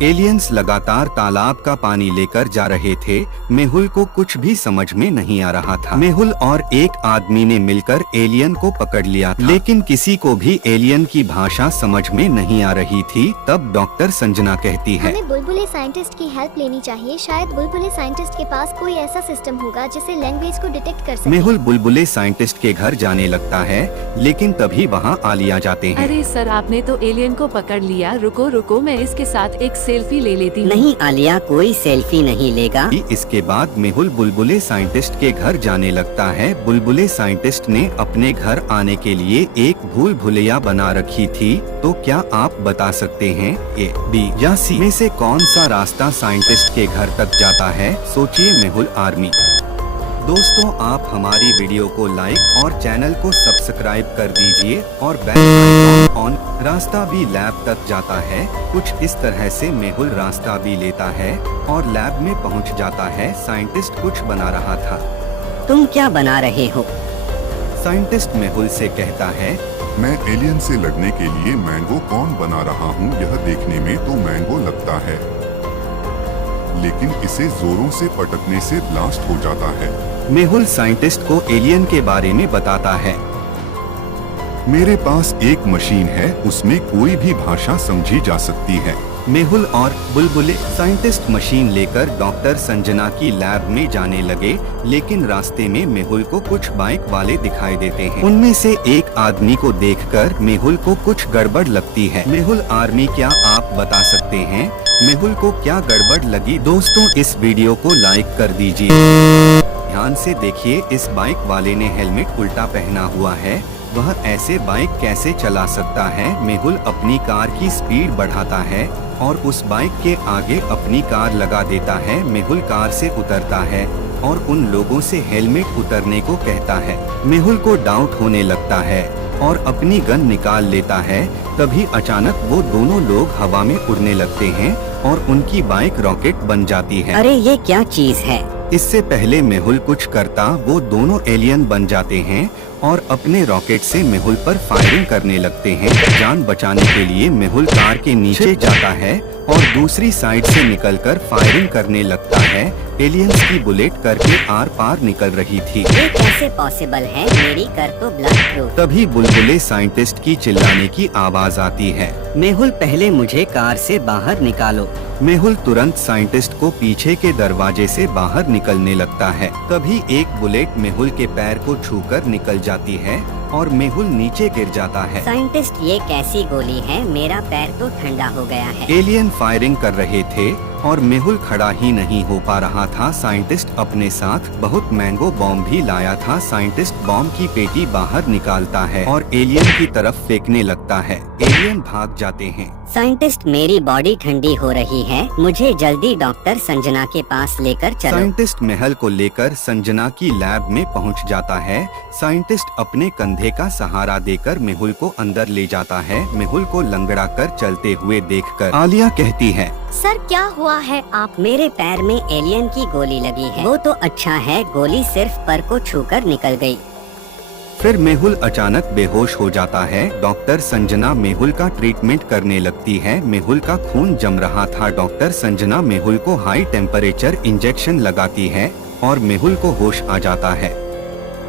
Aliens लगातार तालाब का पानी लेकर जा रहे थे। मेहुल को कुछ भी समझ में नहीं आ रहा था। मेहुल और एक आदमी ने मिलकर एलियन को पकड़ लिया था, लेकिन किसी को भी एलियन की भाषा समझ में नहीं आ रही थी। तब डॉक्टर संजना कहती है, हमें बुलबुले साइंटिस्ट की हेल्प लेनी चाहिए। शायद बुलबुले साइंटिस्ट के पास कोई ऐसा सिस्टम होगा जिससे लैंग्वेज को डिटेक्ट कर सके। मेहुल बुलबुले साइंटिस्ट के घर जाने लगता है, लेकिन तभी वहाँ आलिया जाते हैं। अरे सर, आपने तो एलियन को पकड़ लिया। रुको रुको, मैं इसके साथ एक सेल्फी ले लेती हूँ। नहीं आलिया, कोई सेल्फी नहीं लेगा। इसके बाद मेहुल बुलबुले साइंटिस्ट के घर जाने लगता है। बुलबुले साइंटिस्ट ने अपने घर आने के लिए एक भूल भुलैया बना रखी थी। तो क्या आप बता सकते हैं ए, बी या सी में से कौन सा रास्ता साइंटिस्ट के घर तक जाता है? सोचिए मेहुल आर्मी। दोस्तों, आप हमारी वीडियो को लाइक और चैनल को सब्सक्राइब कर दीजिए और बेल आइकॉन ऑन। रास्ता भी लैब तक जाता है। कुछ इस तरह से मेहुल रास्ता भी लेता है और लैब में पहुंच जाता है। साइंटिस्ट कुछ बना रहा था। तुम क्या बना रहे हो? साइंटिस्ट मेहुल से कहता है, मैं एलियन से लड़ने के लिए मैंगो कॉर्न बना रहा हूँ। यह देखने में तो मैंगो लगता है, लेकिन इसे जोरों से पटकने से ब्लास्ट हो जाता है। मेहुल साइंटिस्ट को एलियन के बारे में बताता है। मेरे पास एक मशीन है, उसमें कोई भी भाषा समझी जा सकती है। मेहुल और बुलबुले साइंटिस्ट मशीन लेकर डॉक्टर संजना की लैब में जाने लगे, लेकिन रास्ते में मेहुल को कुछ बाइक वाले दिखाई देते हैं। उनमें से एक आदमी को देखकर मेहुल को कुछ गड़बड़ लगती है। मेहुल आर्मी, क्या आप बता सकते हैं मेहुल को क्या गड़बड़ लगी? दोस्तों, इस वीडियो को लाइक कर दीजिए। ध्यान से देखिए, इस बाइक वाले ने हेलमेट उल्टा पहना हुआ है। वह ऐसे बाइक कैसे चला सकता है? मेहुल अपनी कार की स्पीड बढ़ाता है और उस बाइक के आगे अपनी कार लगा देता है। मेहुल कार से उतरता है और उन लोगों से हेलमेट उतरने को कहता है। मेहुल को डाउट होने लगता है और अपनी गन निकाल लेता है। तभी अचानक वो दोनों लोग हवा में उड़ने लगते हैं और उनकी बाइक रॉकेट बन जाती है। अरे ये क्या चीज है? इससे पहले मेहुल कुछ करता, वो दोनों एलियन बन जाते हैं और अपने रॉकेट से मेहुल पर फायरिंग करने लगते हैं। जान बचाने के लिए मेहुल कार के नीचे जाता है और दूसरी साइड से निकलकर फायरिंग करने लगता है। एलियंस की बुलेट करके आर पार निकल रही थी। ये कैसे पॉसिबल है? मेरी कर तो ब्लड प्रूफ। तभी बुलबुले साइंटिस्ट की चिल्लाने की आवाज आती है। मेहुल, पहले मुझे कार से बाहर निकालो। मेहुल तुरंत साइंटिस्ट को पीछे के दरवाजे से बाहर निकलने लगता है। तभी एक बुलेट मेहुल के पैर को छूकर निकल जाती है और मेहुल नीचे गिर जाता है। साइंटिस्ट, ये कैसी गोली है? मेरा पैर तो ठंडा हो गया है। एलियन फायरिंग कर रहे थे और मेहुल खड़ा ही नहीं हो पा रहा था। साइंटिस्ट अपने साथ बहुत मैंगो बॉम्ब भी लाया था। साइंटिस्ट बॉम्ब की पेटी बाहर निकालता है और एलियन की तरफ फेंकने लगता है। एलियन भाग जाते हैं। साइंटिस्ट, मेरी बॉडी ठंडी हो रही है, मुझे जल्दी डॉक्टर संजना के पास लेकर चलो। साइंटिस्ट महल को लेकर संजना की लैब में पहुंच जाता है। साइंटिस्ट अपने कंधे का सहारा देकर मेहुल को अंदर ले जाता है। मेहुल को लंगड़ा कर चलते हुए देखकर आलिया कहती है, सर क्या हुआ है? आप मेरे पैर में एलियन की गोली लगी है। वो तो अच्छा है, गोली सिर्फ पर को छूकर निकल गई। फिर मेहुल अचानक बेहोश हो जाता है। डॉक्टर संजना मेहुल का ट्रीटमेंट करने लगती है। मेहुल का खून जम रहा था। डॉक्टर संजना मेहुल को हाई टेम्परेचर इंजेक्शन लगाती है और मेहुल को होश आ जाता है।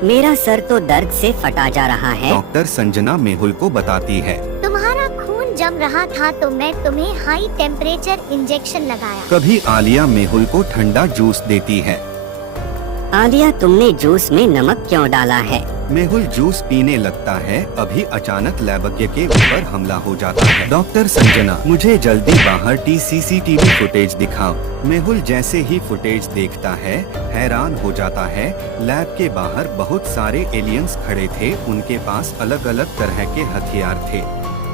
मेरा सर तो दर्द से फटा जा रहा है। डॉक्टर संजना मेहुल को बताती है, तुम्हारा खून जम रहा था तो मैं तुम्हें हाई टेम्परेचर इंजेक्शन लगाया। कभी आलिया मेहुल को ठंडा जूस देती है। आलिया, तुमने जूस में नमक क्यों डाला है? मेहुल जूस पीने लगता है। अभी अचानक लैबज्ञ के ऊपर हमला हो जाता है। डॉक्टर संजना, मुझे जल्दी बाहर सीसीटीवी फुटेज दिखाओ। मेहुल जैसे ही फुटेज देखता है, हैरान हो जाता है। लैब के बाहर बहुत सारे एलियंस खड़े थे। उनके पास अलग अलग तरह के हथियार थे।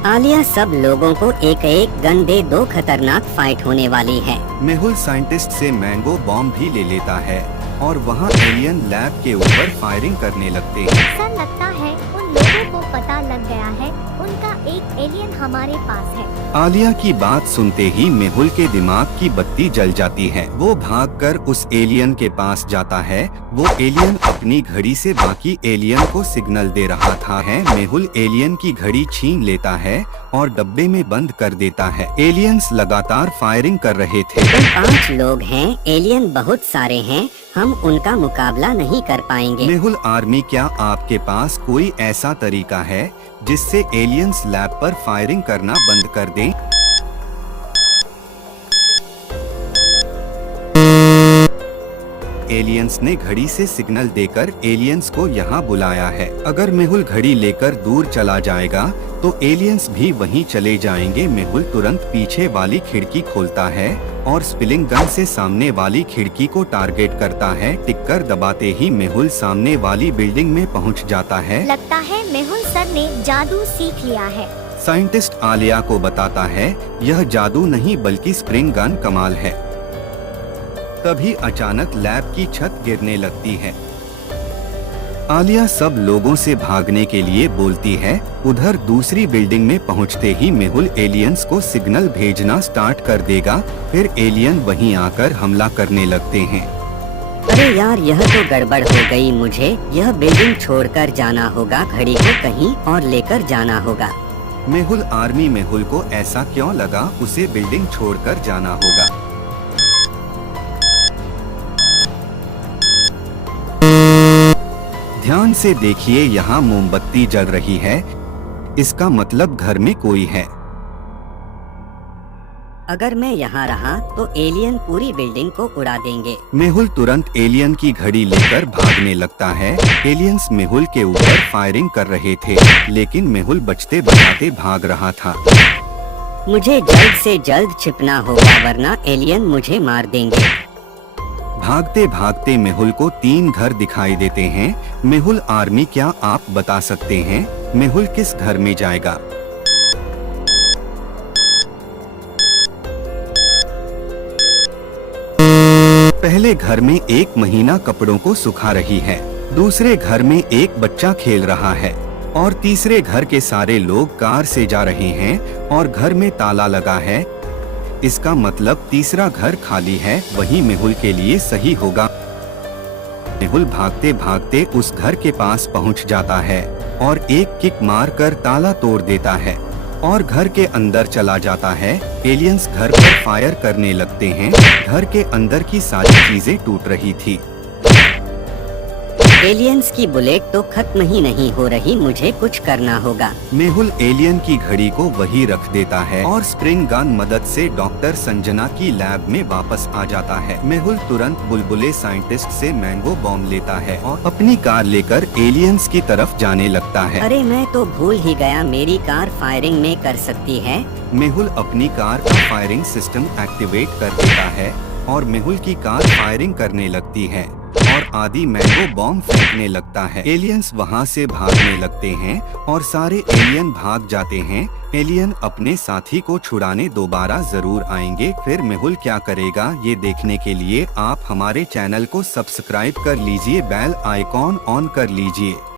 आलिया, सब लोगों को एक एक गन दे दो, खतरनाक फाइट होने वाली है। मेहुल साइंटिस्ट से मैंगो बॉम्ब भी ले लेता है और वहाँ एलियन लैब के ऊपर फायरिंग करने लगते हैं। ऐसा लगता है उन लोगों को पता लग गया है, उनका एक एलियन हमारे पास है। आलिया की बात सुनते ही मेहुल के दिमाग की बत्ती जल जाती है। वो भागकर उस एलियन के पास जाता है। वो एलियन अपनी घड़ी से बाकी एलियन को सिग्नल दे रहा था। मेहुल एलियन की घड़ी छीन लेता है और डब्बे में बंद कर देता है। एलियंस लगातार फायरिंग कर रहे थे। तुम 5 लोग हैं, एलियन बहुत सारे हैं, हम उनका मुकाबला नहीं कर पाएंगे। मेहुल आर्मी, क्या आपके पास कोई ऐसा तरीका है जिससे एलियंस लैब पर फायरिंग करना बंद कर दें? एलियंस ने घड़ी से सिग्नल देकर एलियंस को यहाँ बुलाया है। अगर मेहुल घड़ी लेकर दूर चला जाएगा तो एलियंस भी वहीं चले जाएंगे। मेहुल तुरंत पीछे वाली खिड़की खोलता है और स्पिलिंग गन से सामने वाली खिड़की को टारगेट करता है। टिक्कर दबाते ही मेहुल सामने वाली बिल्डिंग में पहुंच जाता है। लगता है मेहुल सर ने जादू सीख लिया है। साइंटिस्ट आलिया को बताता है यह जादू नहीं बल्कि स्प्रिंग गन कमाल है। तभी अचानक लैब की छत गिरने लगती है। आलिया सब लोगों से भागने के लिए बोलती है। उधर दूसरी बिल्डिंग में पहुंचते ही मेहुल एलियंस को सिग्नल भेजना स्टार्ट कर देगा। फिर एलियन वहीं आकर हमला करने लगते हैं। अरे यार, यह तो गड़बड़ हो गई। मुझे यह बिल्डिंग छोड़कर जाना होगा, घड़ी को कहीं और लेकर जाना होगा। मेहुल आर्मी, मेहुल को ऐसा क्यों लगा उसे बिल्डिंग छोड़कर जाना होगा? ध्यान से देखिए, यहाँ मोमबत्ती जल रही है। इसका मतलब घर में कोई है। अगर मैं यहाँ रहा तो एलियन पूरी बिल्डिंग को उड़ा देंगे। मेहुल तुरंत एलियन की घड़ी लेकर भागने लगता है। एलियंस मेहुल के ऊपर फायरिंग कर रहे थे, लेकिन मेहुल बचते बचाते भाग रहा था। मुझे जल्द से जल्द छिपना होगा वरना एलियन मुझे मार देंगे। भागते भागते मेहुल को 3 घर दिखाई देते हैं। मेहुल आर्मी, क्या आप बता सकते हैं मेहुल किस घर में जाएगा? पहले घर में एक महीना कपड़ों को सुखा रही है, दूसरे घर में एक बच्चा खेल रहा है और तीसरे घर के सारे लोग कार से जा रहे हैं और घर में ताला लगा है। इसका मतलब तीसरा घर खाली है, वही मेहुल के लिए सही होगा। मेहुल भागते भागते उस घर के पास पहुंच जाता है और एक किक मारकर ताला तोड़ देता है और घर के अंदर चला जाता है। एलियंस घर पर फायर करने लगते हैं। घर के अंदर की सारी चीजें टूट रही थी। एलियंस की बुलेट तो खत्म ही नहीं हो रही, मुझे कुछ करना होगा। मेहुल एलियन की घड़ी को वही रख देता है और स्प्रिंग गन मदद से डॉक्टर संजना की लैब में वापस आ जाता है। मेहुल तुरंत बुलबुले साइंटिस्ट से मैंगो बॉम्ब लेता है और अपनी कार लेकर एलियंस की तरफ जाने लगता है। अरे मैं तो भूल ही गया, मेरी कार फायरिंग में कर सकती है। मेहुल अपनी कार का फायरिंग सिस्टम एक्टिवेट कर देता है और मेहुल की कार फायरिंग करने लगती है और आदि मैंगो बॉम्ब फेंकने लगता है। एलियंस वहां से भागने लगते हैं और सारे एलियन भाग जाते हैं। एलियन अपने साथी को छुड़ाने दोबारा जरूर आएंगे। फिर मेहुल क्या करेगा ये देखने के लिए आप हमारे चैनल को सब्सक्राइब कर लीजिए, बेल आइकॉन ऑन कर लीजिए।